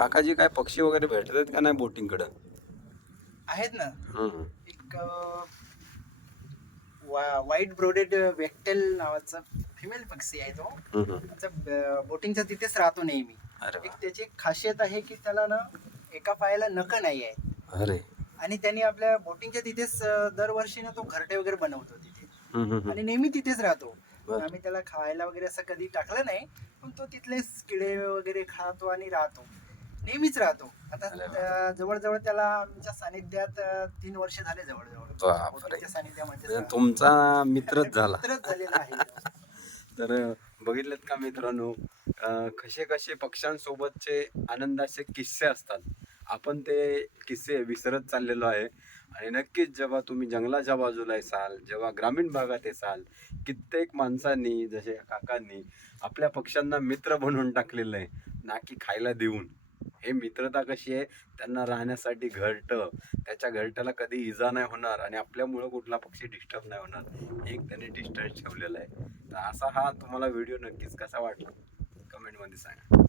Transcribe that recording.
काकाजी काय पक्षी वगैरे भेटतात का नाही बोटिंगकडं? आहेत ना. हं. एक व्हाईट ब्रोडेड वेक्टेल नावाचा फिमेल पक्षी आहे तो. हं, हं. त्याचा बोटिंगचा तिथेच राहतो नेहमी. अरे एक वा. त्याची एक खासियत आहे की त्याला ना एका पायाला नखं नाही आहे अरे. आणि त्यांनी आपल्या बोटिंगच्या तिथेच दरवर्षी ना तो घरटे वगैरे बनवतो तिथे हं, हं, हं. आणि नेहमी तिथेच राहतो. बर. आम्ही त्याला खायला वगैरे असं कधी टाकलं नाही, पण तो तिथलेच किडे वगैरे खातो आणि राहतो, नेहमीच राहतो. आता अरे वा. जवळजवळ त्याला आमच्या सानिध्यात 3 वर्ष झाले जवळजवळ बापरे. बोटिंगच्या सानिध्यामध्ये म्हणजे तुमचा मित्रच झाला. मित्रच झालेला आहे. तर बघितलेत का मित्रांनो, कसे कसे पक्ष्यांसोबतचे आनंदाचे किस्से असतात. आपण ते किस्से विसरत चाललेलो आहे. आणि नक्कीच जेव्हा तुम्ही जंगलाच्या बाजूला असाल, जेव्हा ग्रामीण भागात असाल, कित्येक माणसांनी जसे काकांनी आपल्या पक्ष्यांना मित्र बनवून टाकलेलं आहे, ना की खायला देऊन. हे मित्रता कशी आहे, त्यांना राहण्यासाठी घरटं, त्याच्या घरट्याला कधी इजा नाही होणार आणि आपल्यामुळं कुठला पक्षी डिस्टर्ब नाही होणार, एक त्याने डिस्टन्स ठेवलेला आहे. तर असा हा तुम्हाला व्हिडिओ नक्कीच कसा वाटला कमेंटमध्ये सांगा.